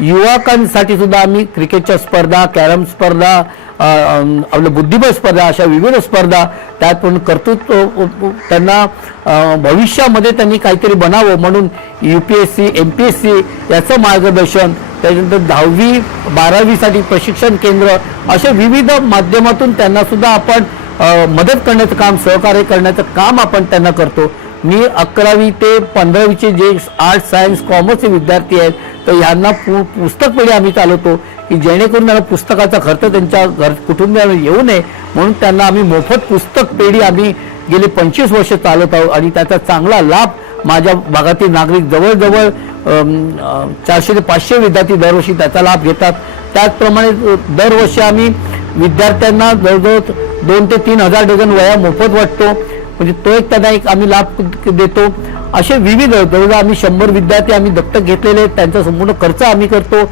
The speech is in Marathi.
युवकांसाठी सुद्धा आम्ही क्रिकेटच्या स्पर्धा, कॅरम स्पर्धा, आपलं बुद्धिबळ स्पर्धा, अशा विविध स्पर्धा त्यात पण कर्तृत्व त्यांना भविष्यामध्ये त्यांनी काहीतरी बनावं म्हणून UPSC MPSC याचं मार्गदर्शन, त्याच्यानंतर 10वी 12वीसाठी प्रशिक्षण केंद्र, अशा विविध माध्यमातून त्यांना सुद्धा आपण मदत करण्याचं काम, सहकार्य करण्याचं काम आपण त्यांना करतो। मी 11वी ते 15वीचे जे आर्ट्स सायन्स कॉमर्सचे विद्यार्थी आहेत तर यांना पुस्तक पेढी आम्ही चालवतो की जेणेकरून त्यांना पुस्तकाचा खर्च त्यांच्या कुटुंबियांना येऊ नये म्हणून त्यांना आम्ही मोफत पुस्तक पेढी आम्ही गेली 25 वर्ष चालवत आहोत आणि त्याचा चांगला लाभ माझ्या भागातील नागरिक जवळजवळ 400 ते 500 विद्यार्थी दरवर्षी त्याचा लाभ घेतात। त्याचप्रमाणे दरवर्षी आम्ही विद्यार्थ्यांना जवळजवळ 2 ते 3 हजार डझन वह्या मोफत वाटतो, म्हणजे तो एक त्यांना एक आम्ही लाभ देतो। असे विविध जवळजवळ आम्ही 100 विद्यार्थी आम्ही दत्तक घेतलेले आहेत, त्यांचा संपूर्ण खर्च आम्ही करतो।